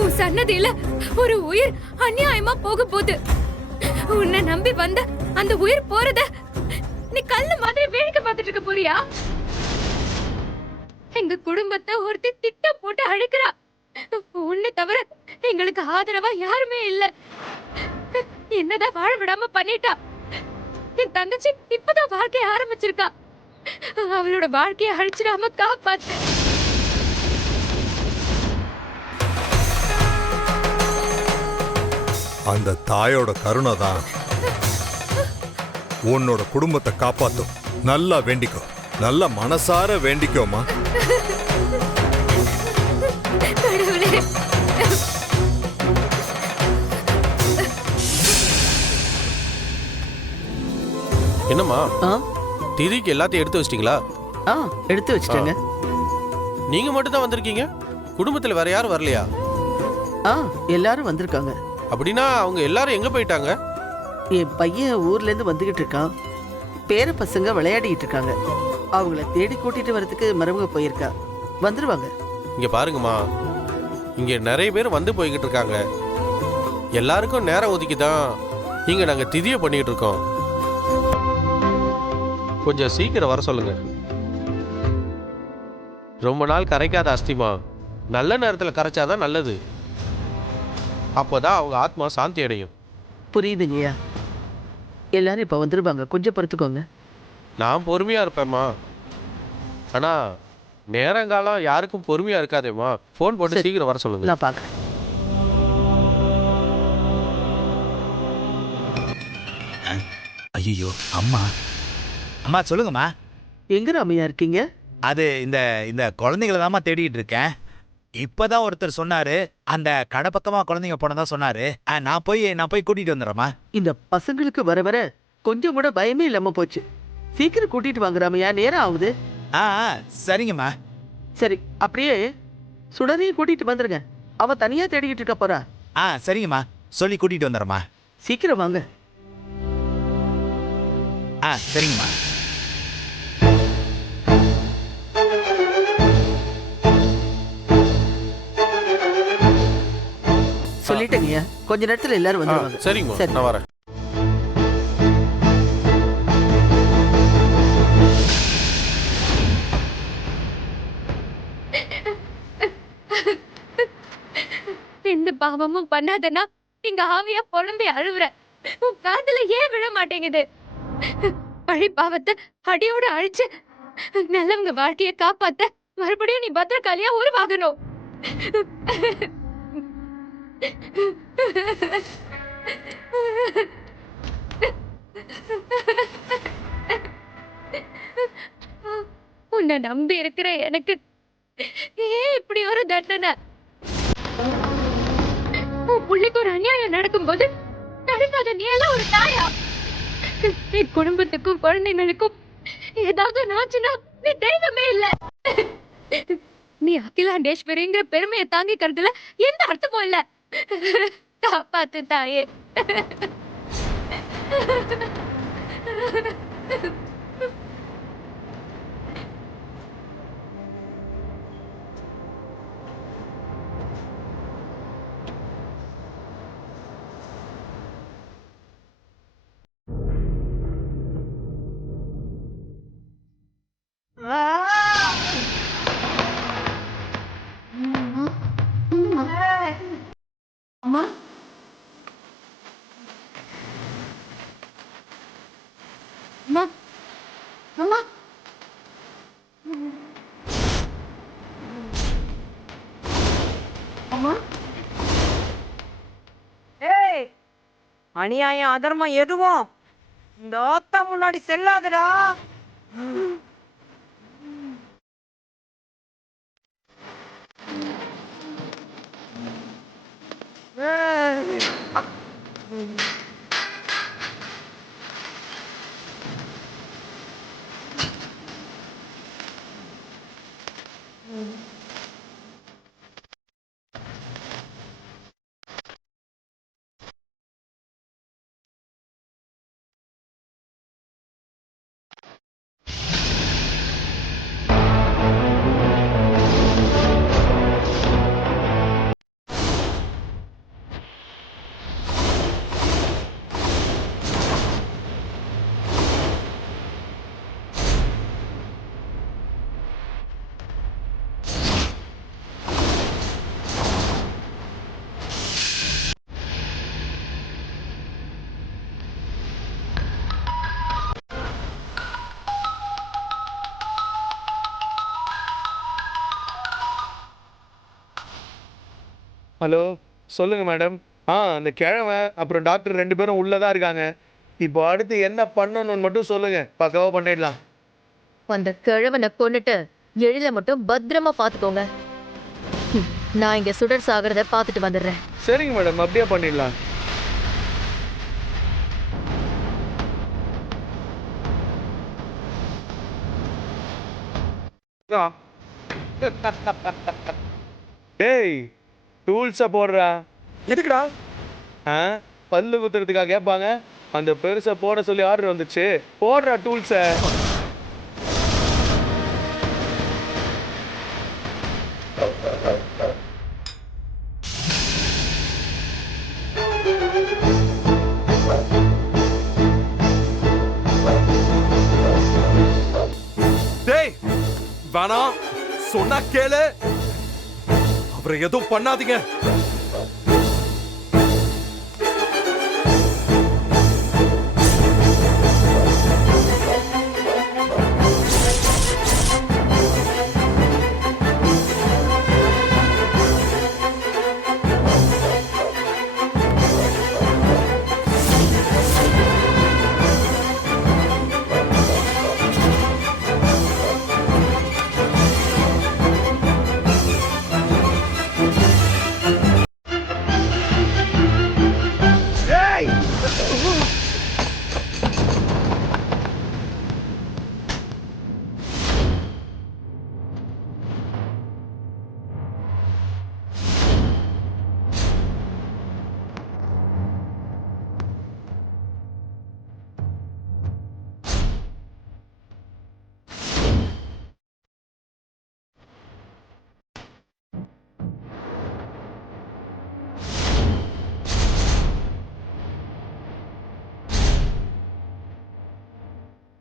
உன் சன்னதியில ஒரு உயிர் அநியாயமா போக போகுது. உன்னை நம்பி வந்த அந்த உயிர் போறத நீ கல்லு மாதிரி வேடிக்கை பார்த்துட்டு இருக்க போறியா? எங்க குடும்பத்தை ஒருத்தி திட்டம் போட்டு அழிக்கிறா. உன்னை தவிர எங்களுக்கு ஆதரவா யாருமே இல்ல. என்னதான் வாழ விடாம பண்ணிட்டா. என் தங்கச்சி இப்பதான் வாழ்க்கைய ஆரம்பிச்சிருக்கா. அவளோட வாழ்க்கைய அழிச்சிடாம காப்பாத்து. அந்த தாயோட கருணை தான் உன்னோட குடும்பத்தை காப்பாத்தும். நல்லா வேண்டிக்கோ, நல்ல மனசார வேண்டிக்கோமா. என்னம்மா திதிக்கு எல்லாத்தையும் எடுத்து வச்சிட்டீங்களா? எடுத்து வச்சிட்டேங்க. நீங்க மட்டும் தான் வந்திருக்கீங்க, குடும்பத்துல வேற யாரும் வரலையா? எல்லாரும் வந்திருக்காங்க. அப்படின்னா அவங்க எல்லாரும் எங்க போயிட்டாங்க? என் பையன் ஊர்ல இருந்து வந்துகிட்டு இருக்கான். பேர பசங்க விளையாடிட்டு இருக்காங்க. அவங்கள தேடி கூட்டிட்டு வரதுக்கு மருமக போயிருக்கா. வந்துருவாங்க. இங்க பாருங்கம்மா, இங்க நிறைய பேர் வந்து போய்கிட்டு இருக்காங்க. எல்லாருக்கும் நேரம் ஒதுக்கி தான் இங்க நாங்க திதியை பண்ணிட்டு இருக்கோம். கொஞ்சம் சீக்கிரம் வர சொல்லுங்க. ரொம்ப நாள் கரைக்காத அஸ்திமா நல்ல நேரத்தில் கரைச்சாதான் நல்லது. அப்போதான் அவங்க ஆத்மா சாந்தி அடையும். புரியுதுங்கய்யா. எல்லாரும் இப்ப வந்துருவாங்க, கொஞ்சம் பொறுத்துக்கோங்க. நான் பொறுமையா இருப்பேம்மா. ஆனா நேரங்காலம் யாருக்கும் பொறுமையா இருக்காதேம்மா. ஃபோன் போட்டு சீக்கிரம் வர சொல்லுங்க. நான் பார்க்குறேன். ஐயோ அம்மா, அம்மா சொல்லுங்கம்மா. எங்க ராமையா இருக்கீங்க? அது இந்த இந்த குழந்தைங்கள தாம்மா தேடிட்டு இருக்கேன். இப்பதான் ஒருத்தர் சொன்னாரு, அந்த கடை பக்கமா குழந்தைங்க போனதா சொன்னாரு. நான் போய் கூட்டிட்டு வந்துடுறேம்மா. இந்த பசங்களுக்கு வர வர கொஞ்சம் கூட பயமே இல்லாம போச்சு. சீக்கிரம் கூட்டிட்டு வாங்க ராமையா, நேரம் ஆகுது. சரிங்கம்மா. சரி, அப்படியே சுடரையும் கூட்டிட்டு வந்துருங்க. அவ தனியா தேடிக்கிட்டு இருக்க போறா. சரிங்கம்மா, சொல்லி கூட்டிட்டு வந்துடுறேம்மா. சீக்கிரம் வாங்க. சரிங்கம்மா. சொல்லிட்டேங்க, கொஞ்ச நேரத்துல எல்லாரும் வந்துருவாங்க. சரிங்க, நான் வரேன். எந்த பாவமும் பண்ணாதனா இங்க ஆவியா புலம்பி அழுவுற. உன் காதுல ஏன் விழ மாட்டேங்குது? பழி பாவத்தை அடியோட அழிச்சு நல்லவங்க வாழ்க்கைய காப்பாத்த மறுபடியும் நீ பத்திரகாளியா உருவாகணும். உன்னை நம்பி இருக்கிற எனக்கு ஏன் இப்படி ஒரு தண்டனை? உன் புள்ளிக்கு ஒரு அநியாயம் நடக்கும்போது தடுக்காத நீ எல்லாம் ஒரு தாயா? என் குடும்பத்துக்கும் குழந்தைங்களுக்கும் ஏதாவது நாச்சுன்னா நீ தெய்வமே இல்ல. நீ அகிலாண்டேஸ்வரிங்கிற பெருமையை தாங்கிக்கிறதுல எந்த அர்த்தமும் இல்ல. காப்பாத்து தாயே. அம்மா, அம்மா, அம்மா. அம்மா. ஏய், அநியாயம் அதர்மம் எதுவும் இந்த ஆத்தா முன்னாடி செல்லாதடா. ஹலோ சொல்லுங்க மேடம். அந்த கிழமை அப்புறம் டாக்டர் 2 பேரும் உள்ளதான் இருக்காங்க. இப்போ அடுத்து என்ன பண்ணணும்னு மட்டும் சொல்லுங்க, பக்காவா பண்ணிடலாம். அந்த கிழவனை கொன்னுட்டு எழில மட்டும் பத்திரமா பாத்துக்கோங்க. நான் இங்க சுடர் சாகிறத பாத்துட்டு வந்துடுறேன். சரிங்க மேடம், அப்படியே பண்ணிடலாம். டேய், டூல்ஸை போடுறா. எதுக்குடா? பல்லு குத்துறதுக்காக கேட்பாங்க. அந்த பெருசை போட சொல்லி ஆர்டர் வந்துச்சு, போடுறா டூல்ஸை. டேய் வேணாம், சொன்னா கேளு. அப்புறம் எதுவும் பண்ணாதீங்க.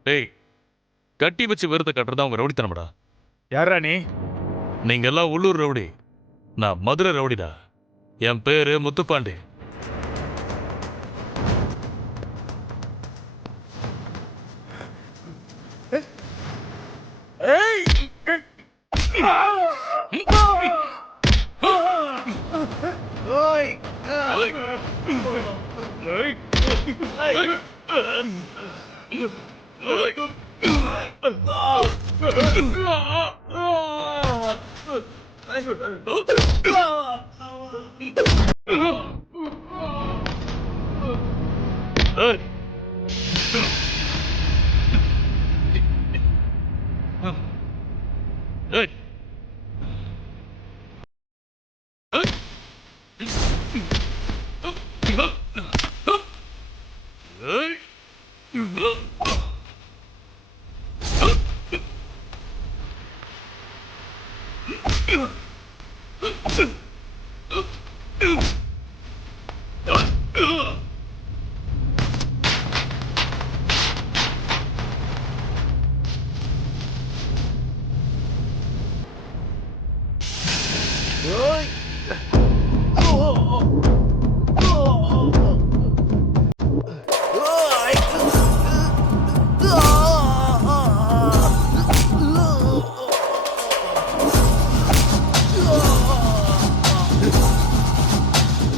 டேய், கட்டி வச்சு விருத கட்டுறதா உங்க ரவுடித்தனமடா. யாரா நீ? நீங்க எல்லாம் உள்ளூர் ரவுடி, நான் மதுரை ரவுடிடா. என் பேரு முத்துப்பாண்டி.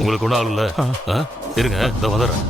உங்களுக்கு ஒன்றும் ஆகல? இருங்க, இந்த வந்துடுறேன்.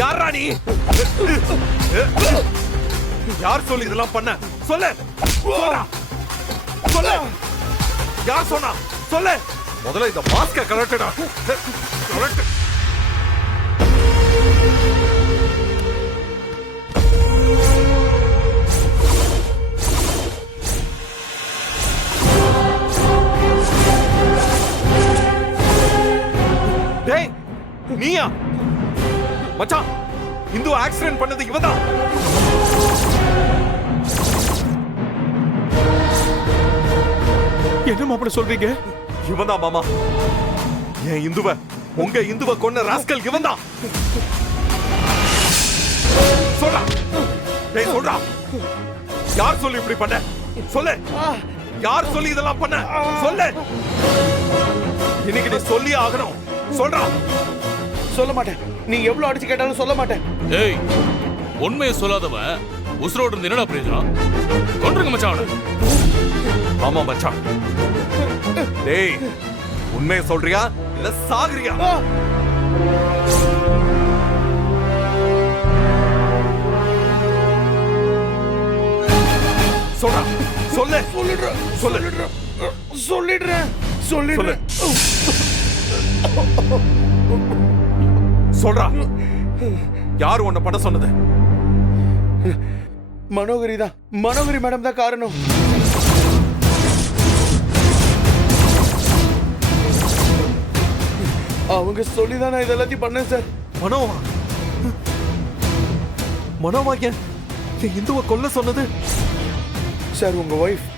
யாரா நீ? யார் சொல்லி இதெல்லாம் பண்ண? சொல்லு. சொல்லு. யார் சொன்னா? சொல்லு. முதல்ல இந்த மாஸ்க கலட்டுடா. கலட்டு. டேய், நீயா? மச்சான், இந்து ஆக்சிடென்ட் பண்ணது இவன்தான். என்ன மாப்பிள்ள சொல்றீங்க? இவன் தான் மாமா, என் இந்துவ, உங்க இந்துவ கொன்ன ராஸ்கல் இவன் தான். சொல்றா, டேய் சொல்றா, யார் சொல்லி இப்படி பண்ண? சொல்லு, யார் சொல்லி இதெல்லாம் பண்ண? சொல்லு, இன்னைக்கு நீ சொல்லி ஆகணும். சொல்றா. சொல்ல மாட்டேன். நீ எவ்வளவு அடிச்சு கேட்டாலும் சொல்ல மாட்டேன். ஏய், உண்மையை சொல்லாதவன் உசுரோடு இருந்து என்னடா பிரயோஜனம்? கொன்றுங்க மச்சான் அவனை. ஆமா மச்சான். டேய், உண்மையை சொல்றியா இல்ல சாகுறியா? சொல்றா, சொல்லு. சொல்லிடுறேன். சொல்லிடுறேன். சொல்லிடுறேன். சொல்லிடுறேன். சொல்றா, யார் உன்னை பண்ண சொன்னது? மனோகரி தான். மனோகரி மேடம் தான் காரணம். அவங்க சொல்லிதான் நான் இதெல்லாத்தையும் பண்ணேன் சார். மனோவா? மனோவா என் இந்துவை கொல்ல சொன்னது? சார் உங்க ஒய்ஃப்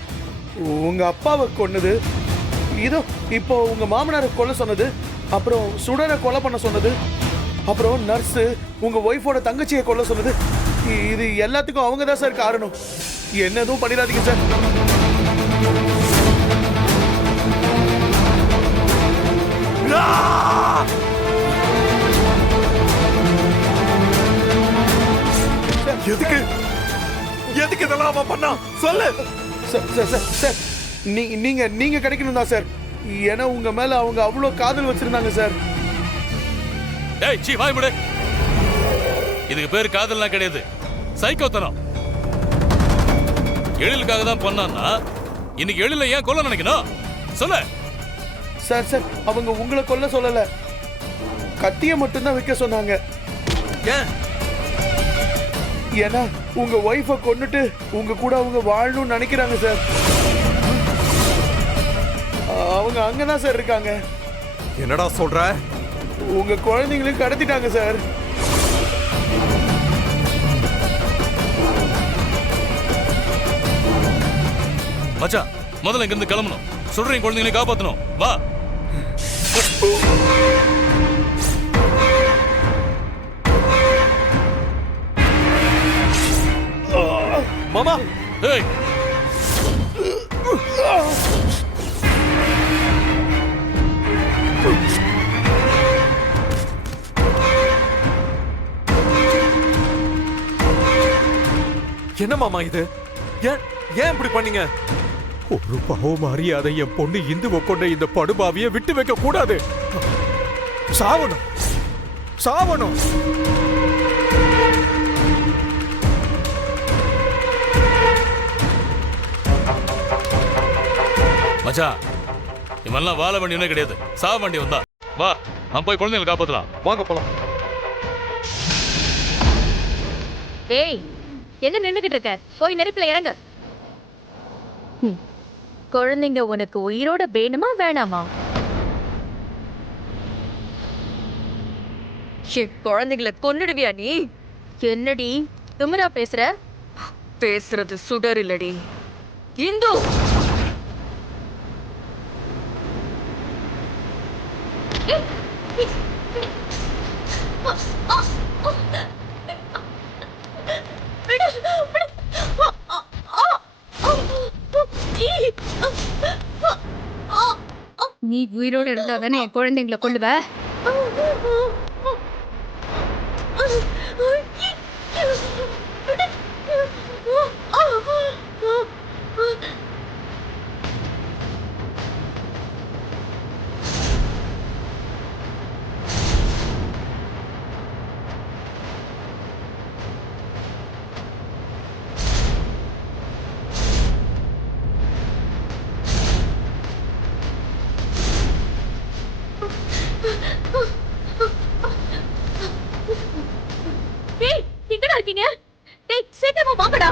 உங்க அப்பாவை கொன்னது, இதோ இப்போ உங்க மாமனாரை கொல்ல சொன்னது, அப்புறம் சுடரை கொலை பண்ண சொன்னது, அப்புறம் நர்ஸ் உங்க ஒய்ஃபோட தங்கச்சியை கொல்ல சொன்னது, இது எல்லாத்துக்கும் அவங்க தான் சார் காரணம். என்ன எதுவும் பண்ணிடாதீங்க சார். எதுக்கு எதுக்கு இதெல்லாம் அவன் பண்ணா? சொல்லு. சார் சார் சார் சார் நீங்க நீங்க கிடைக்கணும் தான் சார். ஏன்னா உங்க மேல அவங்க அவ்வளவு காதல் வச்சிருந்தாங்க சார். ஏய், சீ வாய் மூடு. இதுக்கு பேர் காதல்லாம் கிடையாது, சைக்கோத்தனம். எழிலுக்காக தான் பண்ணான்னா இன்னைக்கு எழில ஏன் கொல்ல நினைக்கணும்? சொல்லு. சார் சார் அவங்க உங்களை கொல்ல சொல்லல, கத்திய மட்டும்தான் வைக்க சொன்னாங்க. ஏன்? ஏன்னா உங்க ஒய்ஃபை கொன்னுட்டு உங்க கூட அவங்க வாழணும்னு நினைக்கிறாங்க சார். அவங்க அங்கதான் சார் இருக்காங்க. என்னடா சொல்ற? உங்க குழந்தைங்களையும் கடத்திட்டாங்க சார். மச்சான், முதல்ல இங்க இருந்து கிளம்பணும். சொல்றேன், குழந்தைங்களை காப்பாத்தணும். வா. மாமா. ஏய், என்ன மாமா இது? ஏன் ஏன் இப்படி பண்ணீங்க? ஒரு பாவம் அறியாத என் பொண்ணு இந்துவை கொண்ட இந்த படுபாவிய விட்டு வைக்க கூடாது. சாவணும், சாவணும். மச்சான், இவெல்லாம் வாழ வேண்டியவனே கிடையாது, சாவ வேண்டியவன் தான். வா, நான் போய் குழந்தைகளை காப்பாத்தலாம். வாங்க போலாம். ஏய், என்ன நின்னுகிட்டு இருக்க? போய் நெருப்புல இறங்க. குழந்தைங்க உனக்கு உயிரோட வேணுமா வேணாமா? குழந்தைகளை கொன்னுடுவியா நீ? என்னடி திமிரா பேசுற? பேசுறது சுடர் இல்லடி, இந்து. நீ உயிரோடு இருந்தா தானே என் குழந்தைங்களை கொள்ளுவ. டேய், எங்கடா இருக்கீங்க? டேய், சீக்கிரமா வாங்கடா.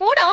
போடா.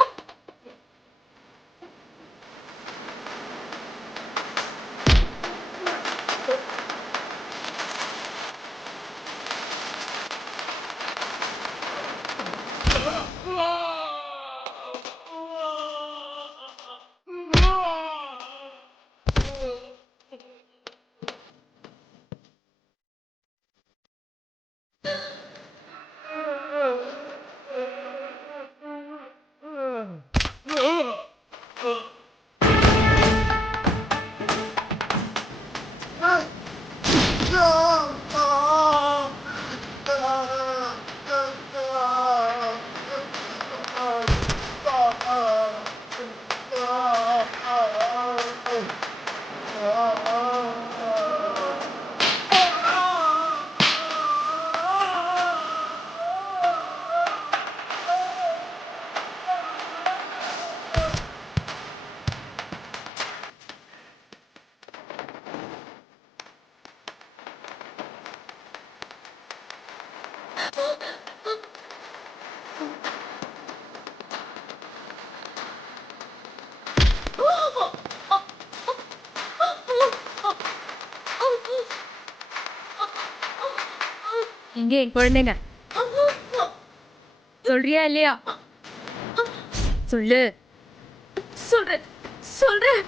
இங்கே என் குழந்தைங்க சொல்றியா இல்லையா? சொல்லு. சொல்றேன் சொல்றேன்.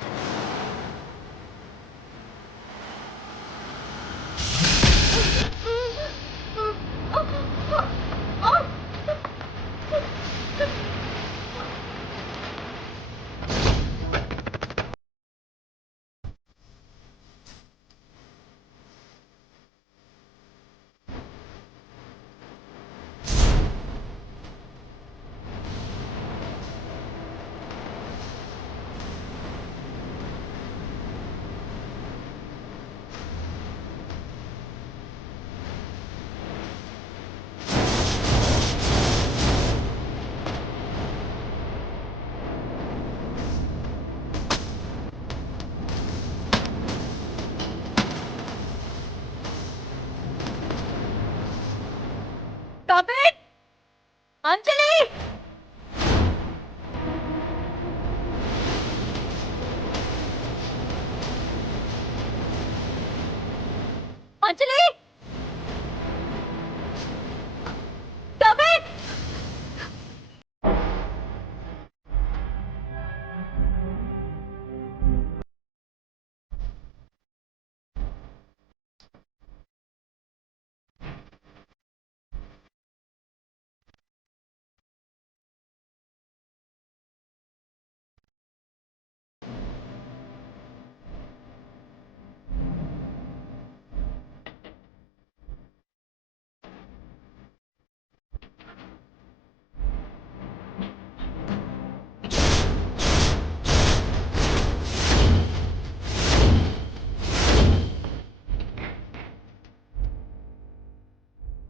Kabir! Anjali! Anjali!